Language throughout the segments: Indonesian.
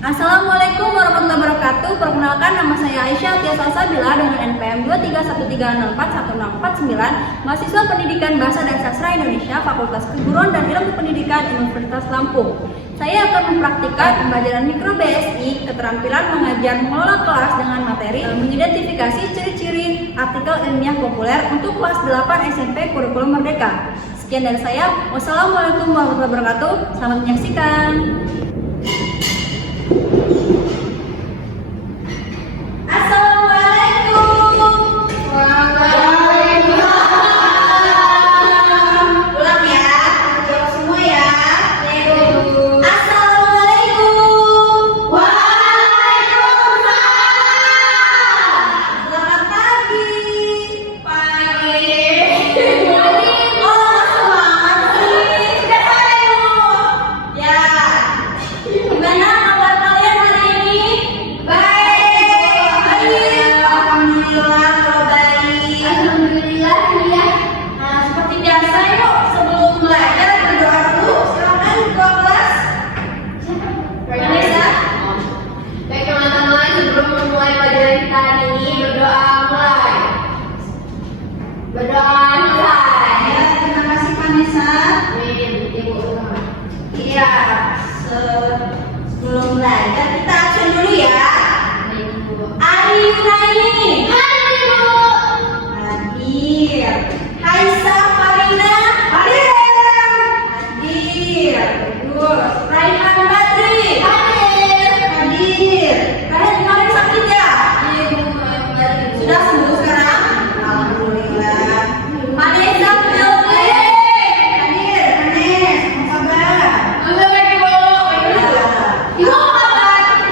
Assalamualaikum warahmatullahi wabarakatuh. Perkenalkan, nama saya Aisyah Tia Salsabila dengan NPM 231304149, mahasiswa Pendidikan Bahasa dan Sastra Indonesia, Fakultas Keguruan dan Ilmu Pendidikan Universitas Lampung. Saya akan mempraktikkan pembelajaran mikro BSI, keterampilan mengajar mengelola kelas dengan materi mengidentifikasi ciri-ciri artikel ilmiah populer untuk kelas 8 SMP Kurikulum Merdeka. Sekian dari saya. Wassalamualaikum warahmatullahi wabarakatuh. Selamat menyaksikan. Sebelum belajar kita absen dulu ya. Ayu hadir Bu. Hadir. Haisa Farina hadir. Terus Raihan Badri hadir. Kalian kemarin sakit ya? Sudah sembuh sekarang? Alhamdulillah. Vanessa Pilgrim hadir. Vanessa, apa kabar? Ibu apa kabar?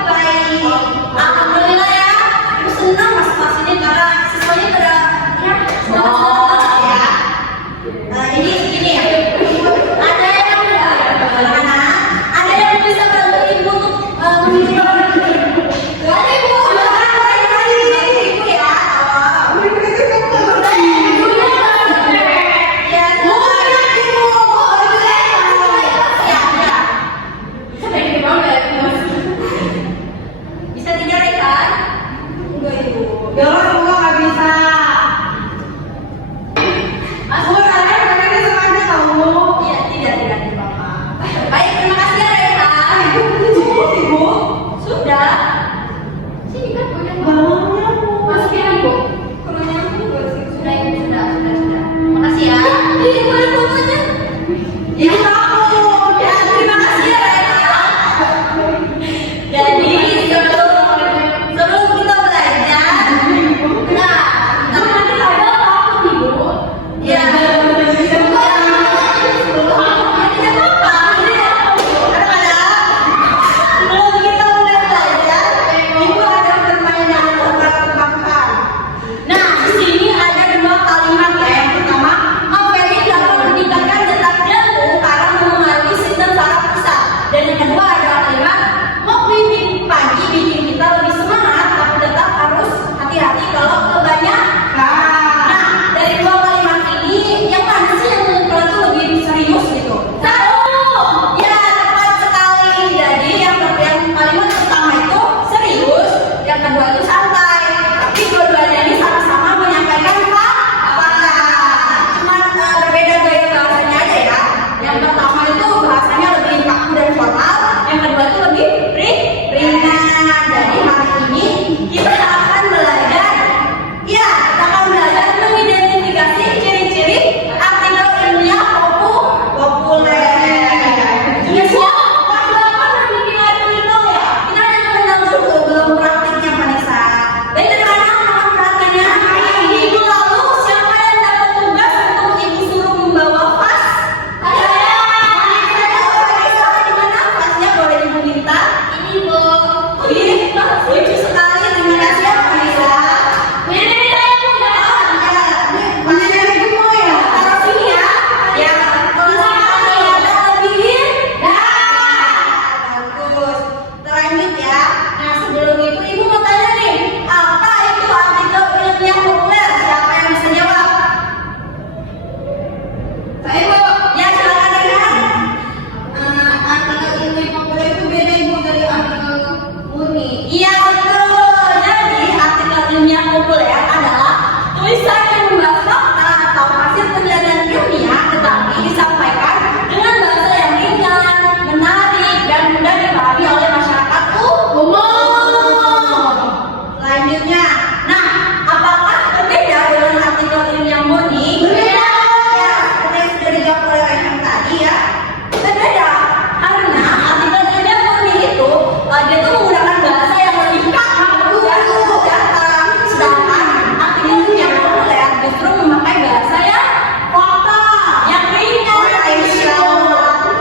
itu menggunakan bahasa yang lebih kaku dan datang. Sedangkan aktivis yang populer justru memakai bahasa yang fakta, yang ringan,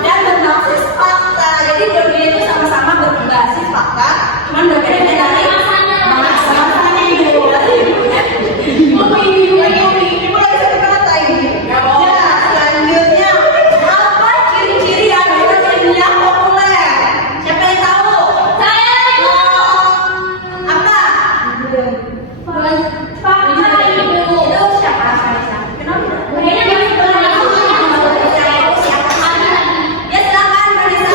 dan berbasis fakta. Jadi dua-duanya itu sama-sama berbasis fakta, cuman berbeda dari bahasanya itu. Ini mulai satu kata ini. Ya, selanjutnya apa ciri-ciri yang populer? Siapa yang tahu? Saya itu. Apa? Fakta itu siapa? Kenapa? Kayaknya masih pernah. Ya silakan Marisa.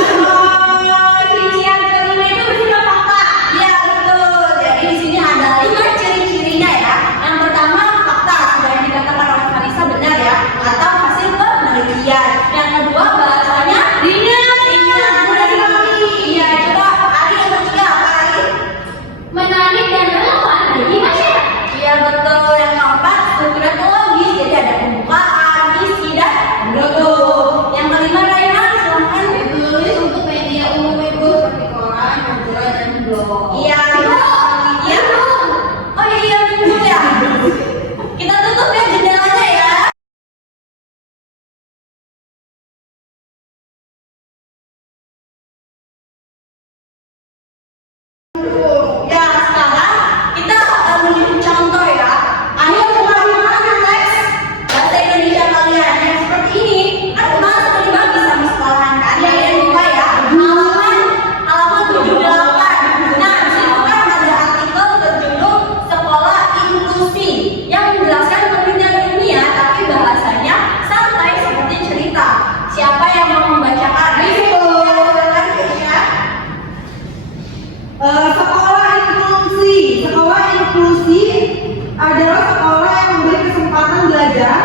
Ciri-ciri yang kelima itu bersifat fakta. Iya betul. Jadi di sini ada 5 ciri-cirinya ya. Yang pertama fakta sudah yang dikatakan oleh Marisa benar ya, atau hasil penelitian. Yang kedua bahasanya ringan. Iya coba Ari yang ketiga apa Ari? Menarik dan relevan bagi masyarakat. Iya betul. Yang keempat strukturnya itu logis, jadi ada pembukaan, isi dan pendukung. Yang kelima Raihan silahkan ditulis untuk media umum itu seperti koran, majalah dan blog. Iya. Iya. Oh iya betul ya. Kita tutup ya jendelanya ya. Ya sekarang kita akan menuju contoh ya. Ayo mengamalkan teks bahasa Indonesia kalian yang seperti ini. Kan kemarin sudah dibagi sama sekolahan kan. Ya yang buka ya. Halaman 78. Nah di situ kan ada artikel berjudul Sekolah Inklusi yang menjelaskan penelitian ilmiah tapi bahasanya santai seperti cerita. Siapa yang mau membacakan? Silakan Keisha. Sekolah inklusi adalah sekolah yang memberi kesempatan belajar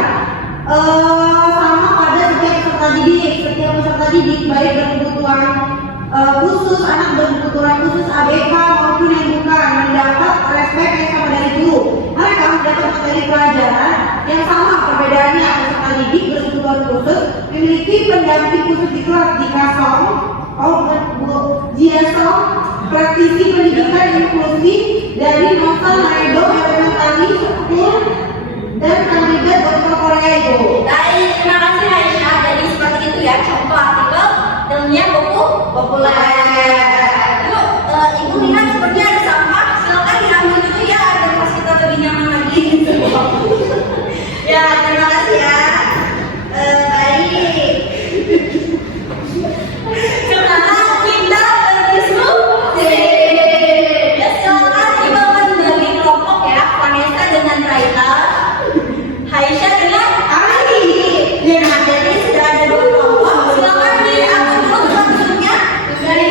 sama pada setiap peserta didik baik berkebutuhan khusus, anak berkebutuhan khusus, ABK maupun yang bukan, mendapat respek yang sama dari guru. Mereka mendapat materi pelajaran yang sama. Perbedaannya peserta didik berkebutuhan khusus memiliki pendamping khusus di kelas di Kasong, Jiasong, praktisi pendidikan inklusi dari Novel Maedo Elementary School dan kandidat dokter Korea itu. Baik, terima kasih Aisyah. Jadi seperti itu ya contoh artikel ilmiah populer. Yuk, Ibu lihat sepertinya ada sampah. Silakan diambil dulu ya agar pas kita lebih nyaman lagi. Ya, terima kasih ya. Baik. Sekarang kita berdiskusi. Ya, silakan Ibu akan membagi kelompok ya. Vanessa dengan Raina, Aisyah dengan Ari. Nah, jadi sudah ada 2 kelompok. Silakan diatur dulu selanjutnya dari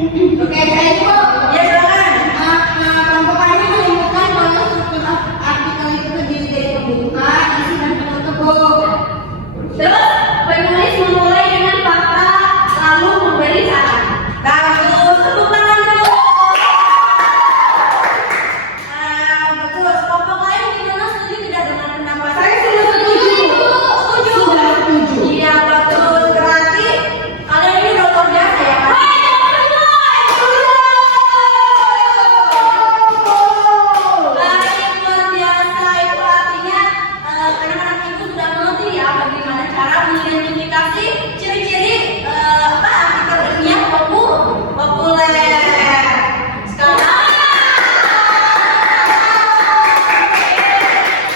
Oke, saya itu Ya silakan. kelompok ini menemukan bahwa struktur artikel itu terdiri dari pembukaan, isi dan penutup. Terus penulis memulai dengan fakta lalu memberi saran. Bagus, tepuk tangan dulu. Betul. Kelompok lain gimana, setuju tidak dengan pendapat Saya sudah setuju. Setuju. Sudah setuju. Iya betul. Berarti kalian ini udah luar biasa ya kan? Baik, luar biasa itu artinya anak-anak itu sudah mengerti ya bagaimana cara mengidentifikasi ciri-ciri artikel ilmiah populer. Sekarang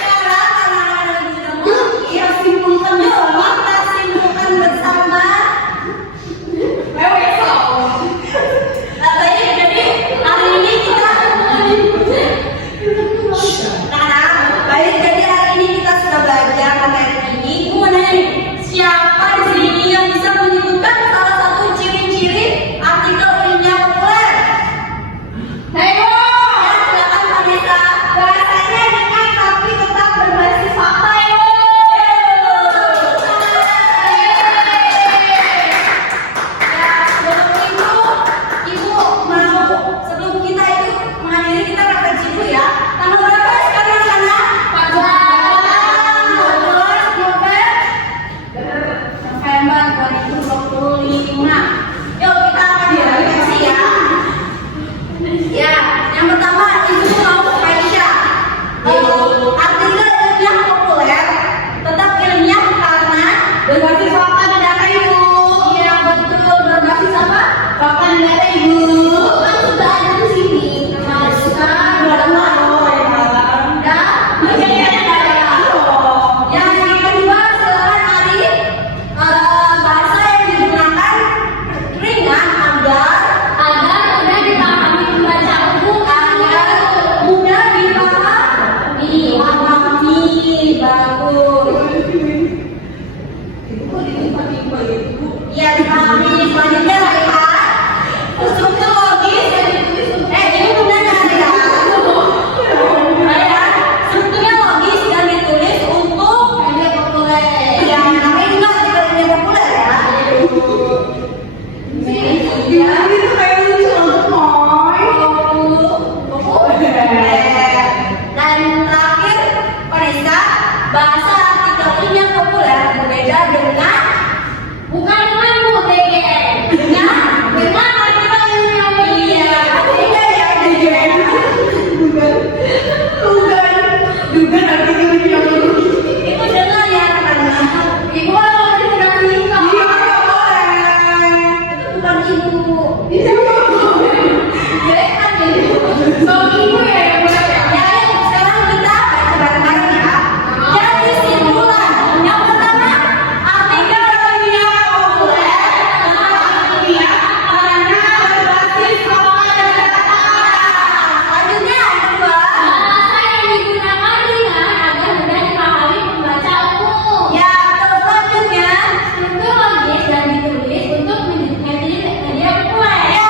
karena anak-anak sudah mengerti, Kita simpulkan yuk bersama. kita simpulkan bersama. Baik, jadi hari ini kita baik, jadi hari ini kita sudah belajar materi ini. Aku mau nanya nih, siapa di sini yang bisa menyebutkan salah satu ciri-ciri artikel ilmiah populer? Ayo. Ya, silakan Vanessa. Bahasanya ringan tapi tetap berbasis fakta ya. Ya, sebelum itu, Ibu mau sebelum kita itu mengakhiri kita referensi dulu ya. Tanggal berapa ya sekarang sana? 14 November 2025. Yuk kita akan direfleksi ya. Ya, yang pertama Ibu mau Aisyah. Artikel ilmiah populer tetap ilmiah karena Berbasis fakta dan data Ibu. iya betul, berbasis apa? Fakta dan data Ibu. Kan sudah ada di sini. Yang kedua silakan Ari. Bahasa yang digunakan ringan agar mudah dipahami pembaca buku, agar mudah dipahami. Bagus. Ya dipahami. Selanjutnya Raihan. Struktur logis. Ini benar nggak ya? Raihan, strukturnya logis dan ditulis untuk media populer. Ya, namanya juga artikel media populer ya. Media Itu kayak lucu untuk Moy. populer. Dan terakhir, Vanessa, bahasa artikel ilmiah populer berbeda dengan bukan dengan DGN, dengan artikel ilmiah media. Beda ya DGN. Dugan artikel ini yang Itu dengar ya teman-teman. Ibu kalau sudah menikah, Iya, nggak boleh. itu bukan ibu. Itu Jadi kan ibu. suami ibu ya yang boleh. Ya, yuk, sekarang kita baca bareng-bareng ya. Jadi simpulan yang pertama, artikel ilmiah populer Iya, karena berbasis fakta dan data. Selanjutnya yang kedua, bahasa yang digunakan ringan agar mudah dipahami pembaca umum. Ya, terus selanjutnya struktur logis dan ditulis untuk media populer. Ya,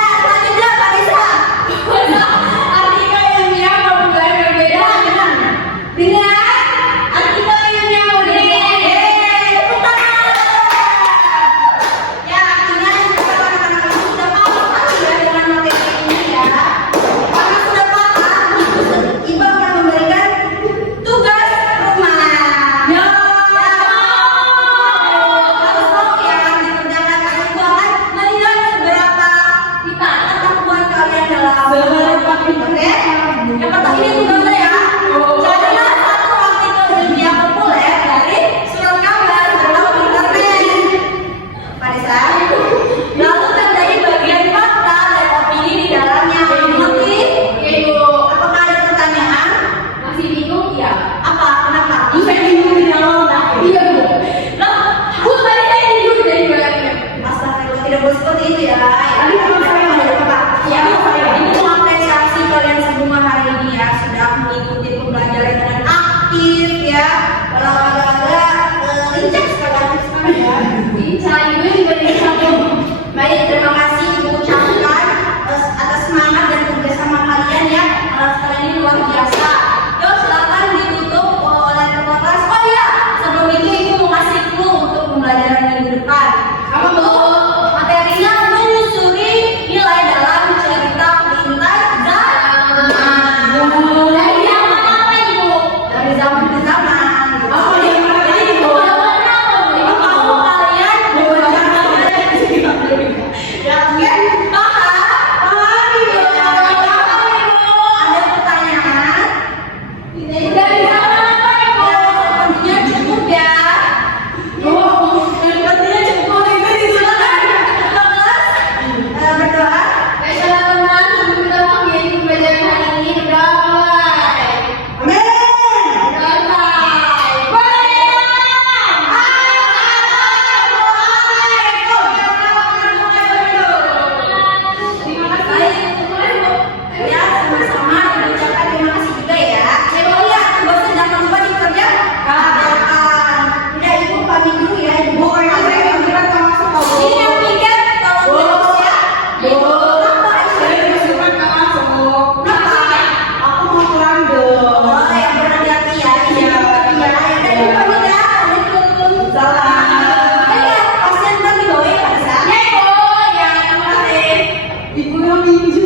Ibu yang minjem.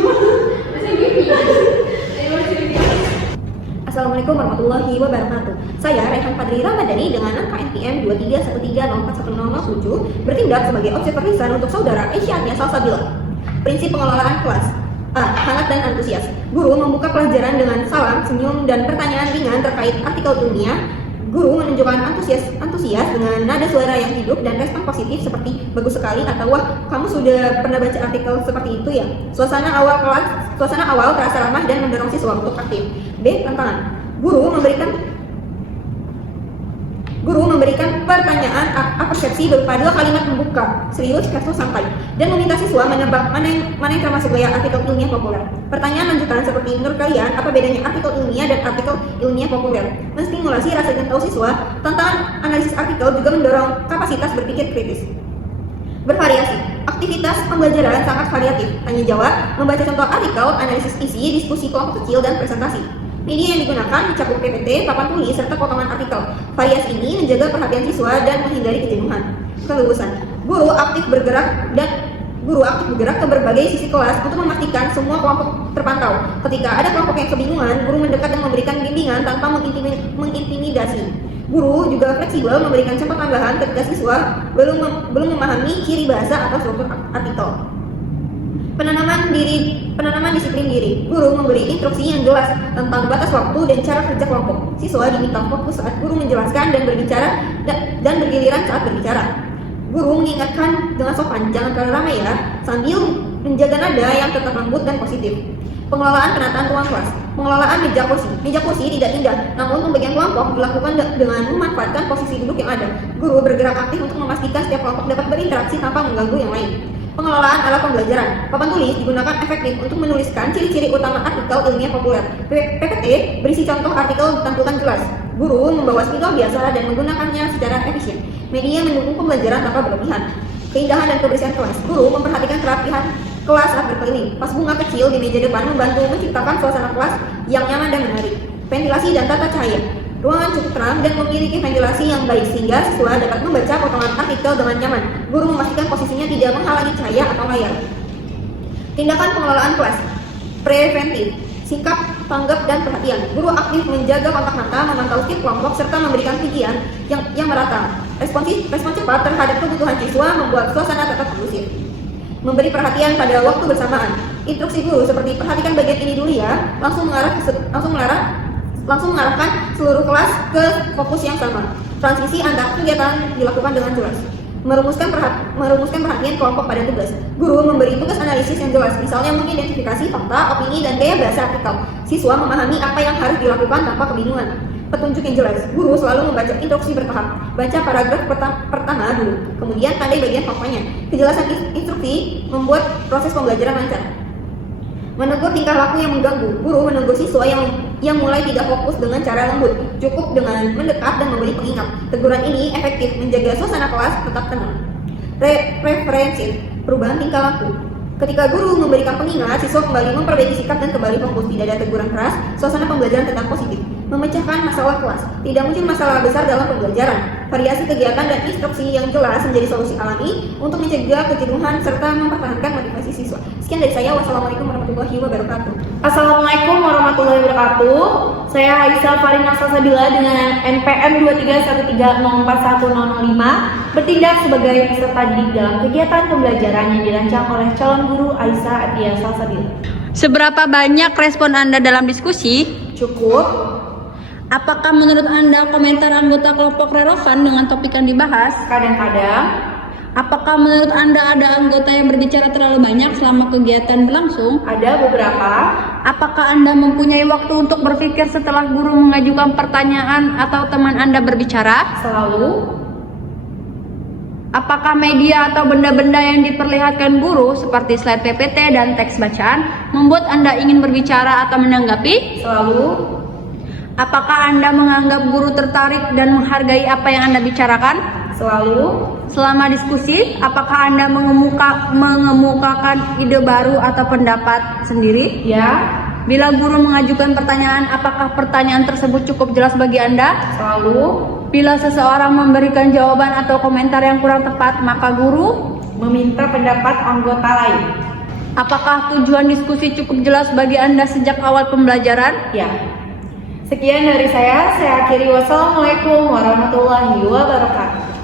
Assalamualaikum warahmatullahi wabarakatuh. Saya Rehan Fadri Ramadhani dengan angka NPM 231304107 bertindak sebagai observer lisan untuk saudara Aisyah Salsabila. Prinsip pengelolaan kelas. A. Hangat dan antusias. Guru membuka pelajaran dengan salam, senyum, dan pertanyaan ringan terkait artikel ilmiah. Guru menunjukkan antusias dengan nada suara yang hidup dan respon positif seperti bagus sekali atau wah, kamu sudah pernah baca artikel seperti itu ya. Suasana awal terasa ramah dan mendorong siswa untuk aktif. B. Tantangan. Guru memberikan pertanyaan persepsi berupa 2 kalimat membuka, serius, casual, santai, dan meminta siswa menebak mana yang termasuk gaya artikel ilmiah populer. Pertanyaan lanjutan seperti menurut kalian apa bedanya artikel ilmiah dan artikel ilmiah populer? Menstimulasi rasa ingin tahu siswa. Tantangan analisis artikel juga mendorong kapasitas berpikir kritis. Bervariasi. Aktivitas pembelajaran sangat variatif. Tanya jawab, membaca contoh artikel, analisis isi, diskusi kelompok kecil, dan presentasi. Media yang digunakan mencakup PPT, papan tulis, serta potongan artikel. Variasi ini menjaga perhatian siswa dan menghindari kejenuhan. Kelulusan. Guru aktif bergerak ke berbagai sisi kelas untuk memastikan semua kelompok terpantau. Ketika ada kelompok yang kebingungan, guru mendekat dan memberikan bimbingan tanpa mengintimidasi. Guru juga fleksibel memberikan contoh tambahan ketika siswa belum memahami ciri bahasa atau struktur artikel. Penanaman disiplin diri. Guru memberi instruksi yang jelas tentang batas waktu dan cara kerja kelompok. Siswa diminta fokus saat guru menjelaskan dan berbicara dan bergiliran saat berbicara. Guru mengingatkan dengan sopan, jangan terlalu ramai ya, sambil menjaga nada yang tetap lembut dan positif. Pengelolaan penataan ruang kelas. Pengelolaan meja kursi. Meja kursi tidak indah, namun pembagian kelompok dilakukan dengan memanfaatkan posisi duduk yang ada. Guru bergerak aktif untuk memastikan setiap kelompok dapat berinteraksi tanpa mengganggu yang lain. Pengelolaan alat pembelajaran. Papan tulis digunakan efektif untuk menuliskan ciri-ciri utama artikel ilmiah populer. PPT berisi contoh artikel ditampilkan jelas. Guru membawa spidol biasa dan menggunakannya secara efisien. Media mendukung pembelajaran tanpa berlebihan. Keindahan dan kebersihan kelas. Guru memperhatikan kerapihan kelas saat berkeliling. Pas bunga kecil di meja depan membantu menciptakan suasana kelas yang nyaman dan menarik. Ventilasi dan tata cahaya. Ruangan cukup terang dan memiliki ventilasi yang baik sehingga siswa dapat membaca potongan artikel dengan nyaman. Guru memastikan posisinya tidak menghalangi cahaya atau layar. Tindakan pengelolaan kelas. Preventif. Sikap, tanggap, dan perhatian. Guru aktif menjaga kontak mata, memantau setiap kelompok, serta memberikan pujian yang merata. Respon cepat terhadap kebutuhan siswa membuat suasana tetap kondusif. Memberi perhatian pada waktu bersamaan. Instruksi guru seperti perhatikan bagian ini dulu ya, langsung mengarahkan seluruh kelas ke fokus yang sama. Transisi antar kegiatan dilakukan dengan jelas. Merumuskan perhatian kelompok pada tugas. Guru memberi tugas analisis yang jelas, misalnya mengidentifikasi fakta, opini, dan gaya bahasa artikel. Siswa memahami apa yang harus dilakukan tanpa kebingungan. Petunjuk yang jelas. Guru selalu membaca instruksi bertahap. Baca paragraf pertama dulu, kemudian tandai bagian faktanya. Kejelasan instruksi membuat proses pembelajaran lancar. Menegur tingkah laku yang mengganggu. Guru menegur siswa yang mulai tidak fokus dengan cara lembut. Cukup dengan mendekat dan memberi pengingat. Teguran ini efektif menjaga suasana kelas tetap tenang. Preferensi. Perubahan tingkah laku. Ketika guru memberikan pengingat, siswa kembali memperbaiki sikap dan kembali fokus. Tidak ada teguran keras, suasana pembelajaran tetap positif. Memecahkan masalah kelas. Tidak muncul masalah besar dalam pembelajaran. Variasi kegiatan dan instruksi yang jelas menjadi solusi alami untuk mencegah kejenuhan serta mempertahankan motivasi siswa. Sekian dari saya. Wassalamualaikum warahmatullahi wabarakatuh. Assalamualaikum warahmatullahi wabarakatuh. Saya Aisyah Farina Salsabila dengan NPM 231304105 bertindak sebagai peserta didik dalam kegiatan pembelajaran yang dirancang oleh calon guru Aisyah Salsabila. Seberapa banyak respon Anda dalam diskusi? Cukup. Apakah menurut Anda komentar anggota kelompok relevan dengan topik yang dibahas? Kadang-kadang. Apakah menurut Anda ada anggota yang berbicara terlalu banyak selama kegiatan berlangsung? Ada beberapa. Apakah Anda mempunyai waktu untuk berpikir setelah guru mengajukan pertanyaan atau teman Anda berbicara? Selalu. Apakah media atau benda-benda yang diperlihatkan guru seperti slide PPT dan teks bacaan membuat Anda ingin berbicara atau menanggapi? Selalu. Apakah Anda menganggap guru tertarik dan menghargai apa yang Anda bicarakan? Selalu. Selama diskusi, apakah Anda mengemukakan ide baru atau pendapat sendiri? Ya. Bila guru mengajukan pertanyaan, apakah pertanyaan tersebut cukup jelas bagi Anda? Selalu. Bila seseorang memberikan jawaban atau komentar yang kurang tepat, maka guru meminta pendapat anggota lain. Apakah tujuan diskusi cukup jelas bagi Anda sejak awal pembelajaran? Ya. Sekian dari saya akhiri. Wassalamualaikum warahmatullahi wabarakatuh.